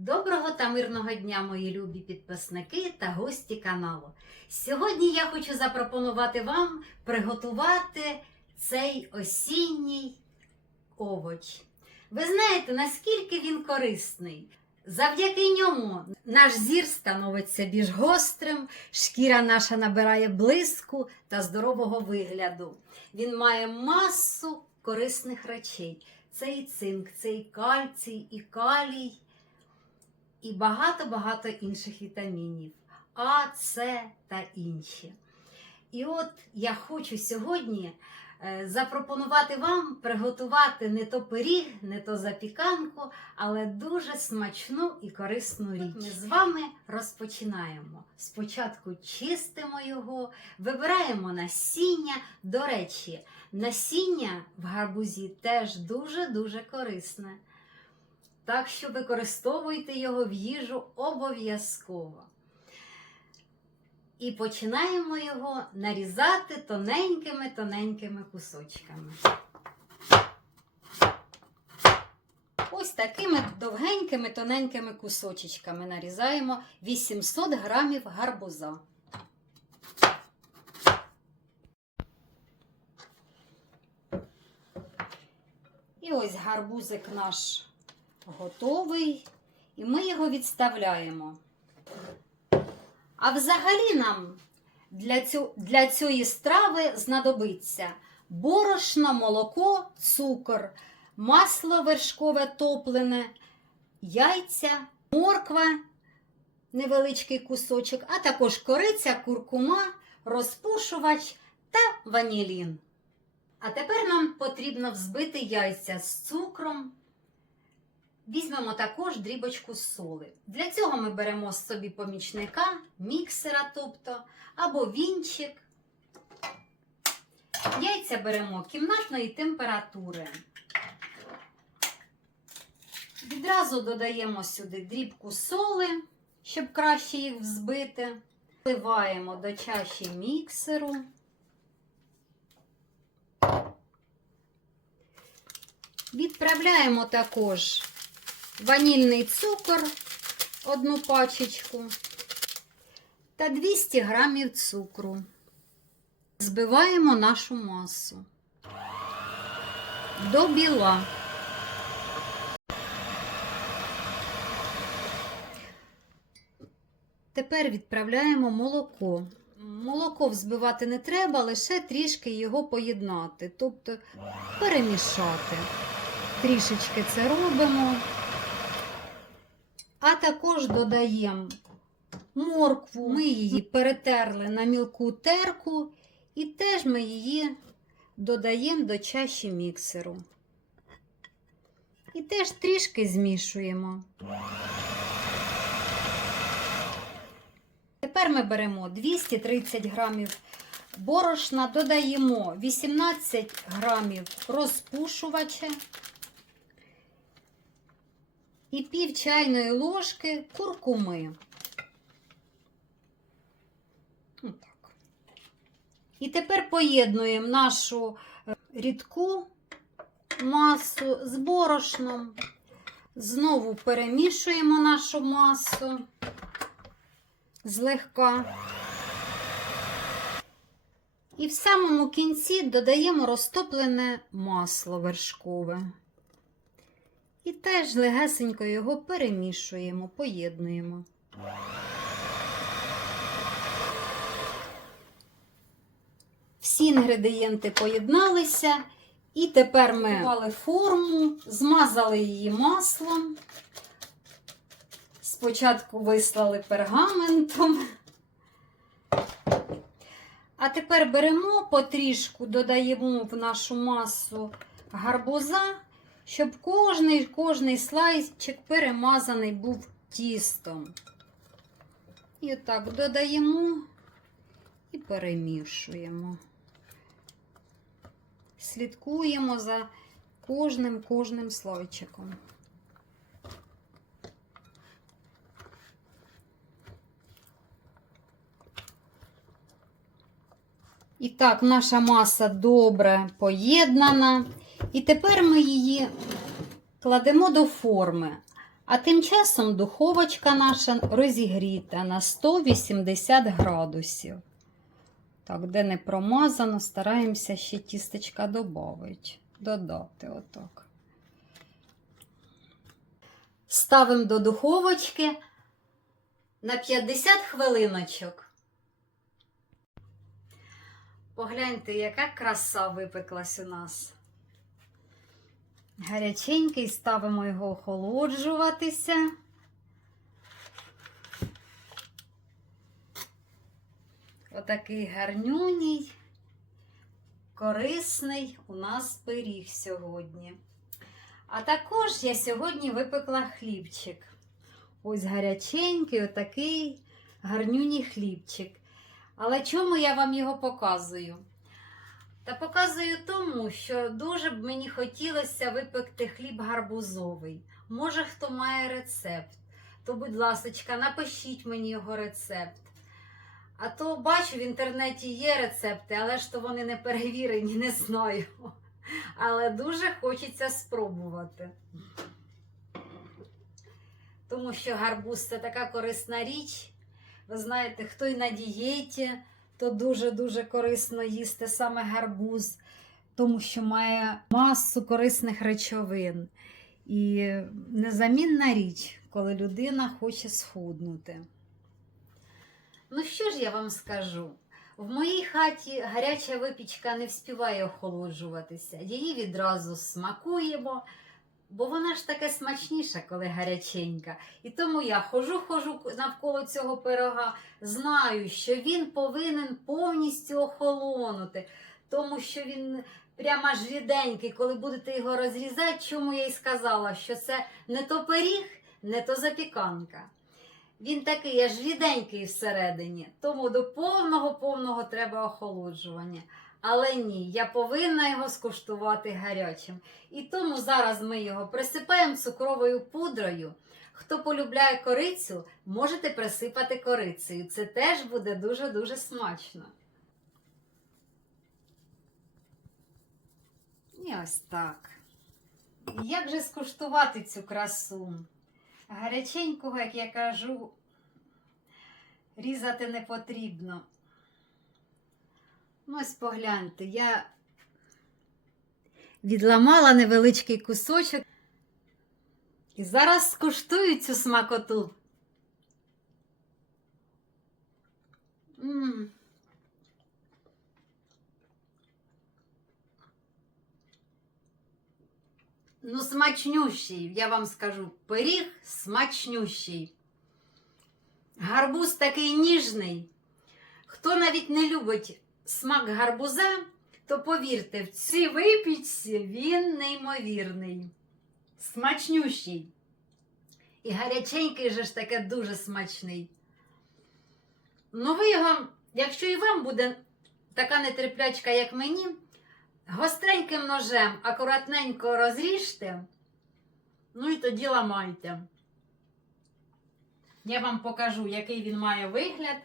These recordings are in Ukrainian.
Доброго та мирного дня, мої любі підписники та гості каналу. Сьогодні я хочу запропонувати вам приготувати цей осінній овоч. Ви знаєте, наскільки він корисний. Завдяки ньому наш зір становиться більш гострим, шкіра наша набирає блиску та здорового вигляду. Він має масу корисних речей. Це і цинк, це і кальцій, і калій, і багато-багато інших вітамінів. А, С та інші. І от я хочу сьогодні е, запропонувати вам приготувати не то пиріг, не то запіканку, але дуже смачну і корисну річ. Ми з вами розпочинаємо. Спочатку чистимо його, вибираємо насіння. До речі, насіння в гарбузі теж дуже-дуже корисне. Так що використовуйте його в їжу обов'язково. І починаємо його нарізати тоненькими-тоненькими кусочками. Ось такими довгенькими тоненькими кусочечками нарізаємо 800 грамів гарбуза. І ось гарбузик наш готовий, і ми його відставляємо. А взагалі нам для, цю, для цієї страви знадобиться борошно, молоко, цукор, масло вершкове топлене, яйця, морква, невеличкий кусочок, а також кориця, куркума, розпушувач та ванілін. А тепер нам потрібно взбити яйця з цукром. Візьмемо також дрібочку соли. Для цього ми беремо собі помічника, міксера, тобто, або вінчик. Яйця беремо кімнатної температури. Відразу додаємо сюди дрібку соли, щоб краще їх взбити. Вливаємо до чаші міксеру. Відправляємо також ванільний цукор, одну пачечку та 200 грамів цукру. Збиваємо нашу масу до біла. Тепер відправляємо молоко. Молоко взбивати не треба, лише трішки його поєднати, тобто перемішати. Трішечки це робимо. А також додаємо моркву. Ми її перетерли на мілку терку, і теж ми її додаємо до чаші міксеру. І теж трішки змішуємо. Тепер ми беремо 230 грамів борошна, додаємо 18 грамів розпушувача і пів чайної ложки куркуми. Отак. І тепер поєднуємо нашу е, рідку масу з борошном. Знову перемішуємо нашу масу злегка. І в самому кінці додаємо розтоплене масло вершкове. І теж легесенько його перемішуємо, поєднуємо. Всі інгредієнти поєдналися, і тепер ми мали форму, змазали її маслом. Спочатку вислали пергаментом. А тепер беремо потрішку, додаємо в нашу масу гарбуза, щоб кожний, кожний слайчик перемазаний був тістом. І отак додаємо і перемішуємо. Слідкуємо за кожним кожним слойчиком. І так, наша маса добре поєднана. І тепер ми її кладемо до форми. А тим часом духовочка наша розігріта на 180 градусів. Так, де не промазано, стараємося ще тістечка додати. Додати отак. Ставимо до духовочки на 50 хвилиночок. Погляньте, яка краса випеклась у нас. Гаряченький, ставимо його охолоджуватися. Отакий гарнюній, корисний у нас пиріг сьогодні. А також я сьогодні випекла хлібчик. Ось гаряченький, отакий гарнюній хлібчик. Але чому я вам його показую? Та показую тому, що дуже б мені хотілося випекти хліб гарбузовий. Може, хто має рецепт, то, будь ласка, напишіть мені його рецепт. А то бачу, в інтернеті є рецепти, але ж то вони не перевірені, не знаю. Але дуже хочеться спробувати. Тому що гарбуз це така корисна річ. Ви знаєте, хто і на дієті, то дуже-дуже корисно їсти саме гарбуз, тому що має масу корисних речовин. І незамінна річ, коли людина хоче схуднути. Ну, що ж я вам скажу? В моїй хаті гаряча випічка не вспіває охолоджуватися. Її відразу смакуємо, бо вона ж таке смачніша, коли гаряченька. І тому я хожу, хожу навколо цього пирога, знаю, що він повинен повністю охолонути, тому що він прямо ж ріденький, коли будете його розрізати, чому я й сказала, що це не то пиріг, не то запіканка. Він такий аж ріденький всередині, тому до повного повного треба охолоджування. Але ні, я повинна його скуштувати гарячим. І тому зараз ми його присипаємо цукровою пудрою. Хто полюбляє корицю, можете присипати корицею. Це теж буде дуже-дуже смачно. І ось так. Як же скуштувати цю красу? Гаряченького, як я кажу, різати не потрібно. Ну, ось погляньте, я відламала невеличкий кусочок і зараз скуштую цю смакоту. М. Ну, смачнющий, я вам скажу, пиріг смачнющий. Гарбуз такий ніжний. Хто навіть не любить смак гарбуза, то повірте, в цій випічці він неймовірний. Смачнющий. І гаряченький же ж таке дуже смачний. Ну, ви його, якщо і вам буде така нетерплячка, як мені, гостреньким ножем акуратненько розріжте, ну і тоді ламайте. Я вам покажу, який він має вигляд.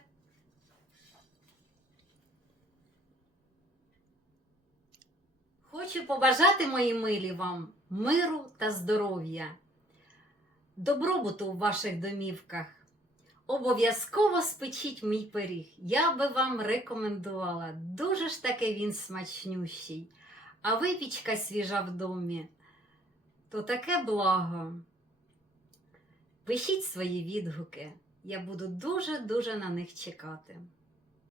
Хочу побажати, мої милі, вам миру та здоров'я, добробуту в ваших домівках. Обов'язково спечіть мій пиріг. Я би вам рекомендувала. Дуже ж таки він смачнющий. А випічка свіжа в домі, то таке благо. Пишіть свої відгуки. Я буду дуже-дуже на них чекати.